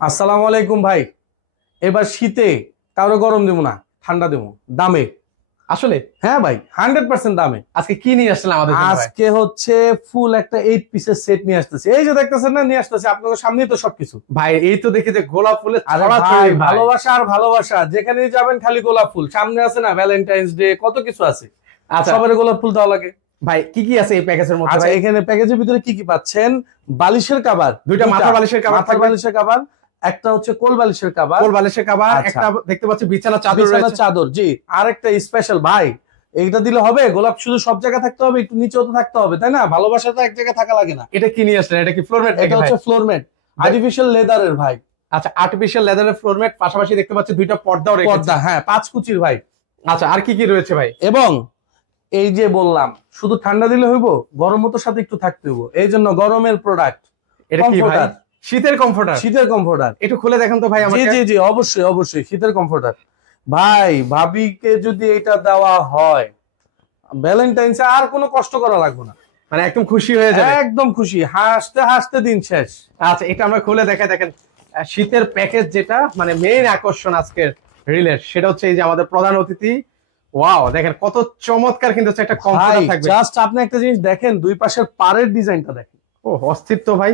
আসসালামু আলাইকুম ভাই। এবার শীতে কারো গরম দেবো না, ঠান্ডা দেবো দামে। আসলে হ্যাঁ ভাই, 100% দামে। আজকে কি নিয়ে আসছেন আমাদের জন্য ভাই? আজকে হচ্ছে ফুল একটা 8 পিসের সেট নিয়ে আসতেছে। এই যে দেখতেছেন না, নিয়ে আসতেছে আপনাদের সামনেই তো সবকিছু। ভাই এই তো দেখি যে গোলাপ ফুলের আরে ভাই, ছড়াছড়ি ভাই। ভালোবাসা আর ভালোবাসা, যেখানেই যাবেন খালি গোলাপ ফুল। সামনে আছে না ভ্যালেন্টাইন্স ডে, কত কিছু আছে। আচ্ছা সবার গোলাপ ফুল দেওয়া লাগে। ভাই কি কি আছে এই প্যাকেজের মধ্যে আচ্ছা, ভাই? এখানে প্যাকেজের ভিতরে কি কি পাচ্ছেন? বালিশের কভার দুইটা মাথার বালিশের কভার মাথার থাকবে, বালিশের কভার, একটা হচ্ছে কোল বালিশের কভার, কোল বালিশের কভার, আচ্ছা। একটা দেখতে পাচ্ছি বিছানা চাদর বিছানার রয়েছে। চাদর, জি। আরেকটা স্পেশাল ভাই, এইটা দিলে হবে? গোলাপ শুধু সব জায়গায় থাকতে হবে, একটু নিচেও তো থাকতে হবে, তাই না? ভালোবাসা তো এক জায়গায় থাকা লাগে না। এটা কি নিয়ে আসলেন? এটা কি ফ্লোর ম্যাট নাকি এটা ভাই? হচ্ছে ফ্লোর ম্যাট, আর্টিফিশিয়াল লেদারের ভাই। আচ্ছা আর্টিফিশিয়াল লেদারের ফ্লোর ম্যাট, পাশাপাশি দেখতে পাচ্ছি দুইটা পর্দাও রেখেছে। পর্দা, হ্যাঁ, 5 কুচির ভাই। আচ্ছা আর কি কি রয়েছে ভাই? এবং এই যে বললাম, শুধু ঠান্ডা দিলে হইব, গরমও তো সাথে একটু থাকতে হইব, এই জন্য গরমের প্রোডাক্ট। এটা কি ভাই? কমফোর্টার, শীতের কমফোর্টার। শীতের কমফোর্টার। একটু খুলে দেখেন তো ভাই জি আমাকে। জি জি, অবশ্যই অবশ্যই, শীতের কমফোর্টার। ভাই ভাবিকে যদি এটা দেওয়া হয় ভ্যালেন্টাইন্সে, আর কোনো কষ্ট করা লাগবে না। মানে একদম খুশি হয়ে যাবে। একদম খুশি, হাসতে হাসতে দিন শেষ। আচ্ছা এটা আমরা খুলে দেখেন। শীতের প্যাকেজ যেটা মানে মেইন আকর্ষণ আজকের রিলের, সেটা হচ্ছে এই যে আমাদের প্রধান অতিথি। ওয়াও, দেখেন কত চমৎকার কিন্তু হচ্ছে একটা কমফোর্টার থাকবে। জাস্ট আপনি একটা জিনিস দেখেন, দুই পাশের পাড়ের ডিজাইনটা দেখেন। ও অস্থির তো ভাই।